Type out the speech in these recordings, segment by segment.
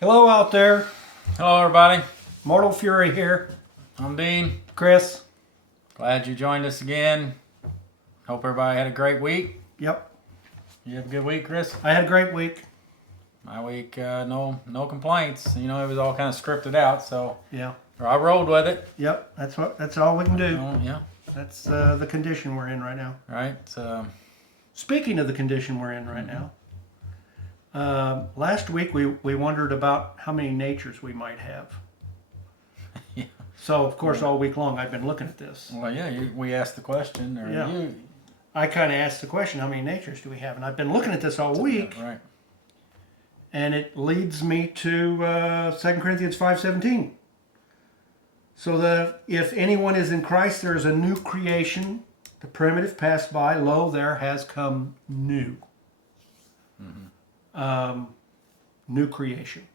Hello out there. Hello, everybody. MortalFury here. I'm Dean. Chris. Glad you joined us again. Hope everybody had a great week. Yep. You have a good week, Chris? I had a great week. My week, no complaints. You know, it was all kind of scripted out, so Yeah. I rolled with it. Yep. That's all we can do. Yeah. That's the condition we're in right now. Right. Speaking of the condition we're in right now, last week we wondered about how many natures we might have. Yeah. So of course all week long I've been looking at this. Well, yeah. We asked the question, or Yeah. I kind of asked the question, how many natures do we have? And I've been looking at this all week. Right. And it leads me to 2 Corinthians 5:17. So that if anyone is in Christ, there is a new creation. The primitive passed by, lo, there has come new. New creation.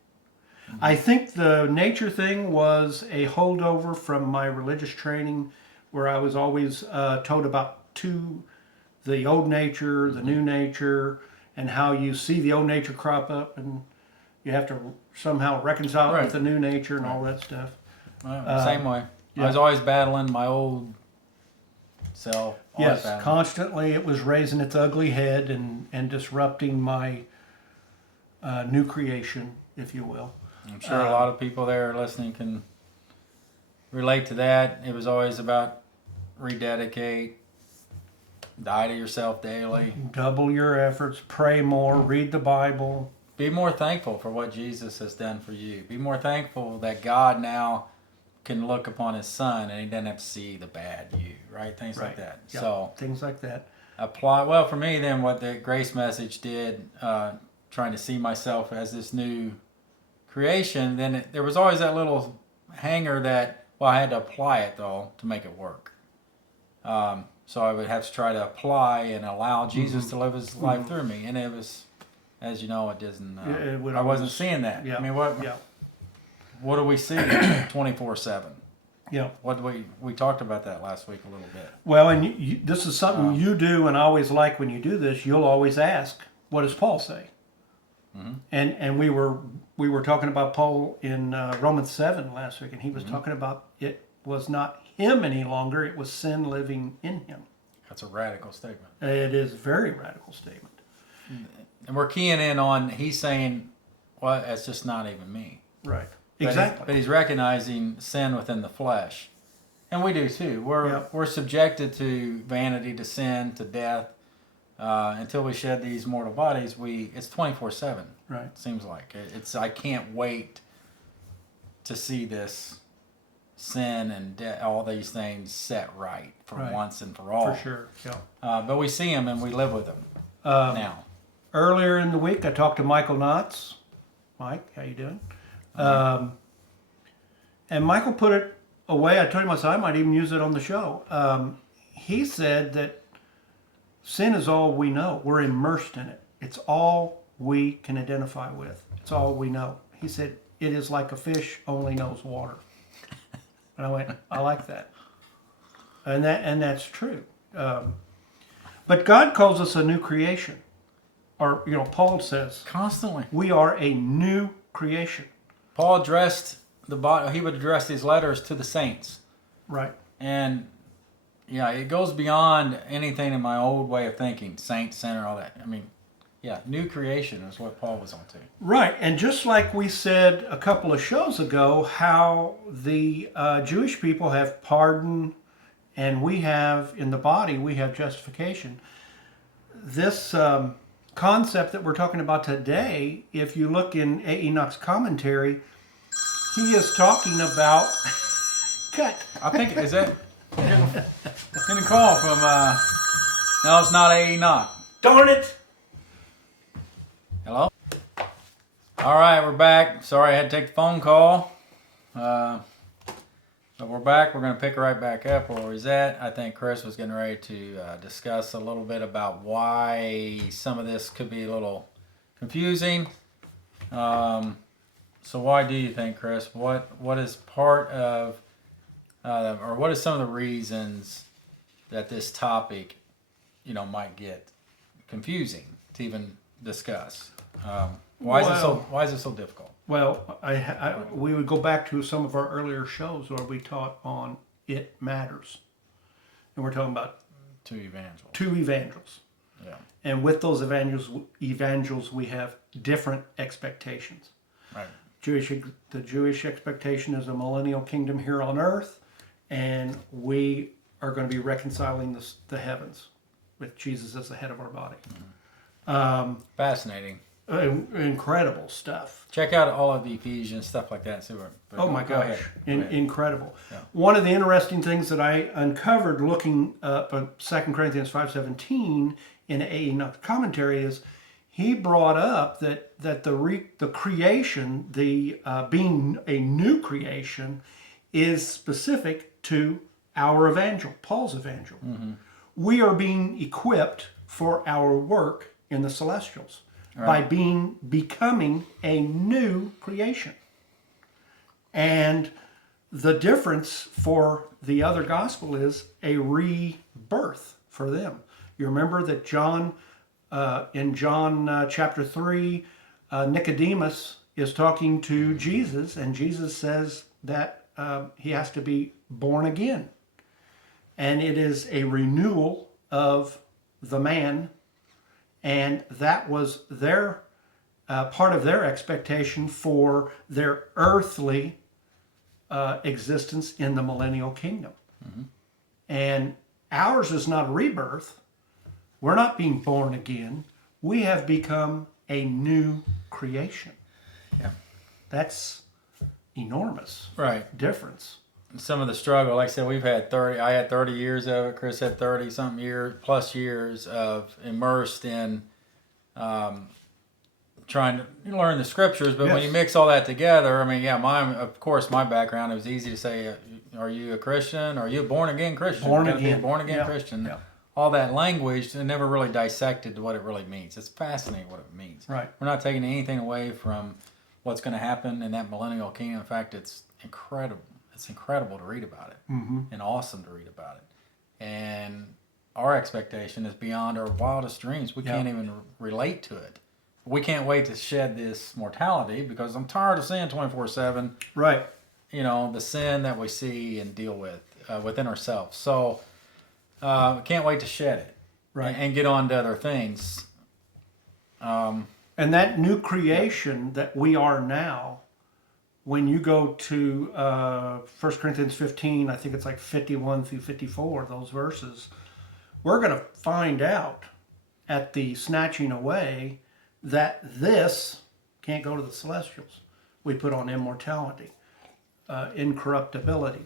I think the nature thing was a holdover from my religious training, where I was always told about the old nature, the new nature, and how you see the old nature crop up, and you have to somehow reconcile it with the new nature and all that stuff. Same way. Yeah. I was always battling my old self. Yes, constantly it was raising its ugly head and disrupting my new creation, if you will. I'm sure a lot of people there listening can relate to that. It was always about rededicate, die to yourself daily. Double your efforts, pray more, read the Bible. Be more thankful for what Jesus has done for you. Be more thankful that God now can look upon his son and he doesn't have to see the bad you, right? Things like that. Yep. So things like that. Well, for me then, what the grace message did, trying to see myself as this new creation, then there was always that little hanger that, well, I had to apply it though to make it work. So I would have to try to apply and allow Jesus to live his life through me. And it was, as you know, it doesn't, I wasn't seeing that. Yeah. I mean, what do we see 24/7? Yeah. What we talked about that last week a little bit. Well, and this is something you do, and I always like when you do this. You'll always ask, "What does Paul say?" And we were talking about Paul in Romans 7 last week, and he was talking about it was not him any longer; it was sin living in him. That's a radical statement. It is a very radical statement. And we're keying in on, he's saying, well, that's just not even me. Right. But Exactly. But he's recognizing sin within the flesh. And we do too. We're subjected to vanity, to sin, to death. Until we shed these mortal bodies, it's 24/7. Right. It seems like. I can't wait to see this sin and all these things set right for once and for all. For sure. Yeah. But we see them and we live with them now. Earlier in the week, I talked to Michael Knotts. Mike, how you doing? And Michael put it away. I told him, I might even use it on the show. He said that sin is all we know. We're immersed in it. It's all we can identify with. It's all we know. He said, it is like a fish only knows water. And I went, I like that. And that's true. But God calls us a new creation. Or, Paul says, Constantly. we are a new creation. Paul addressed he would address these letters to the saints. Right. And yeah, it goes beyond anything in my old way of thinking, saint, sinner, all that. I mean, yeah, new creation is what Paul was on to. Right. And just like we said a couple of shows ago, how the Jewish people have pardon and we have, in the body, we have justification. This concept that we're talking about today, if you look in A. Enoch's commentary, he is talking about... Cut. I think, is that... Getting a call from... no, it's not A. Enoch. Darn it! Hello? All right, we're back. Sorry I had to take the phone call. But we're back. We're going to pick right back up where he's at. I think Chris was getting ready to discuss a little bit about why some of this could be a little confusing. So why do you think, Chris? What is part of, or what are some of the reasons that this topic, might get confusing to even discuss? Why is it so difficult? Well, we would go back to some of our earlier shows where we taught on it matters, and we're talking about Two evangels. two evangels, Yeah. and with those evangels, we have different expectations. Right. The Jewish expectation is a millennial kingdom here on earth, and we are going to be reconciling the heavens with Jesus as the head of our body. Fascinating. Incredible stuff. Check out all of the Ephesians, stuff like that. See what, Oh my go gosh, ahead. Go ahead. incredible. Yeah. One of the interesting things that I uncovered looking up at 2 Corinthians 5:17 in a commentary is he brought up that the creation, being a new creation, is specific to our evangel, Paul's evangel. Mm-hmm. We are being equipped for our work in the celestials by becoming a new creation. And the difference for the other gospel is a rebirth for them. You remember that in John chapter 3, Nicodemus is talking to Jesus, and Jesus says that he has to be born again. And it is a renewal of the man, and that was their part of their expectation for their earthly existence in the millennial kingdom. Mm-hmm. And ours is not a rebirth. We're not being born again. We have become a new creation. Yeah. That's enormous Right. difference. Some of the struggle, like I said, I had 30 years of it. Chris had 30 something years of immersed in trying to learn the scriptures. But when Yes. you mix all that together, I mean, yeah, of course, my background, it was easy to say, are you a Christian? Are you a born again Christian? Born Gotta be a again. born again Yeah. Christian. Yeah. All that language, and never really dissected what it really means. It's fascinating what it means. Right. We're not taking anything away from what's going to happen in that millennial kingdom. In fact, it's incredible. It's incredible to read about it, and awesome to read about it. And our expectation is beyond our wildest dreams. We can't even relate to it. We can't wait to shed this mortality because I'm tired of seeing 24/7. Right. You know, the sin that we see and deal with within ourselves. So can't wait to shed it, Right. and get on to other things. And that new creation that we are now, when you go to 1 Corinthians 15, I think it's like 51 through 54, those verses, we're going to find out at the snatching away that this can't go to the celestials. We put on immortality, incorruptibility.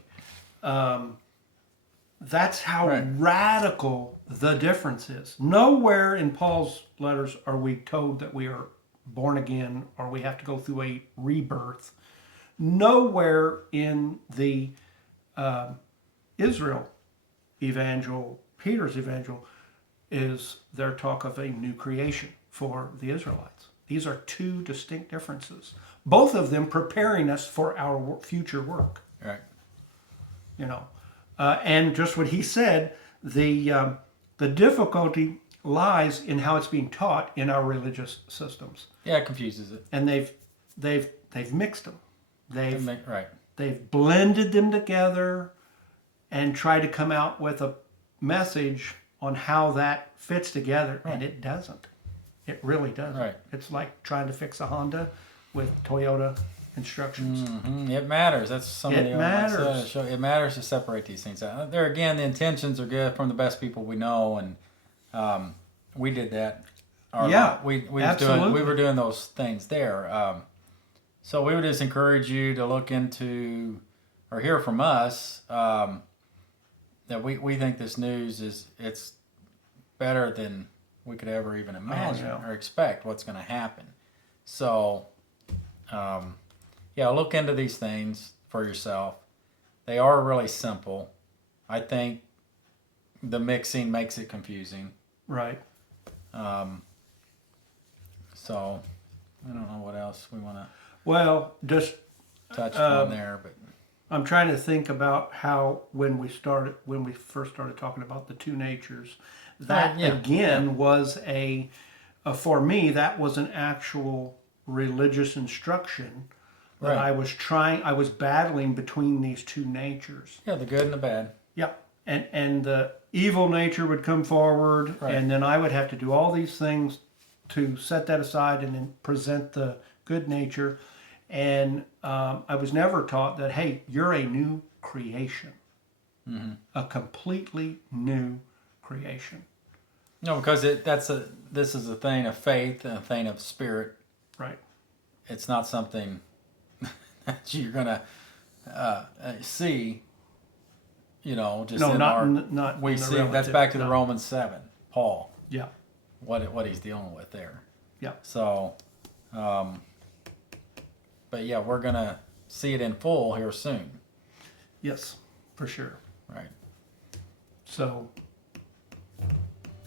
That's how radical the difference is. Nowhere in Paul's letters are we told that we are born again or we have to go through a rebirth. Nowhere in the Israel evangel, Peter's evangel, is there talk of a new creation for the Israelites. These are two distinct differences. Both of them preparing us for our future work. Right. You know, and just what he said, the difficulty lies in how it's being taught in our religious systems. Yeah, it confuses it. And they've mixed them. Right. They've blended them together and tried to come out with a message on how that fits together, and it doesn't. It really doesn't. Right. It's like trying to fix a Honda with Toyota instructions. Mm-hmm. It matters. That's something It matters. It matters to separate these things out. There again, the intentions are good from the best people we know, and we did that. We were doing those things there. So we would just encourage you to look into or hear from us that we think this news it's better than we could ever even imagine or expect what's going to happen. So, look into these things for yourself. They are really simple. I think the mixing makes it confusing. Right. So, I don't know what else we want to just touch on there, but I'm trying to think about how when we first started talking about the two natures, that was for me that was an actual religious instruction that Right. I was battling between these two natures. Yeah, the good and the bad. Yep. And the evil nature would come forward, Right. and then I would have to do all these things to set that aside and then present the good nature. And I was never taught that, hey, you're a new creation, a completely new creation. No, because this is a thing of faith and a thing of spirit. Right. It's not something that you're gonna see. You know, just No, in not our not we in the see that's relative, back to the no. Romans 7. Paul, Yeah. what he's dealing with there. Yeah. So, but yeah, we're gonna see it in full here soon. Yes, for sure. Right. So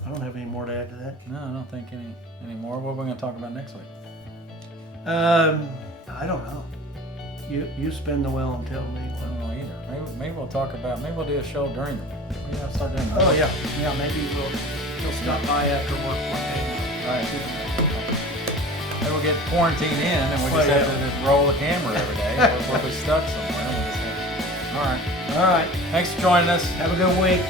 I don't have any more to add to that. No, I don't think any more. What are we gonna talk about next week? I don't know. You spin the wheel and tell me. I don't know either. Maybe we'll talk about. Maybe we'll do a show during the week. We have to start doing that. Oh yeah, yeah. Maybe you'll stop by after work one day. Right. Maybe we'll get quarantined in, and we Well, just have yeah. to just roll the camera every day. If we're stuck somewhere. We'll just have to... All right. All right. Thanks for joining us. Have a good week.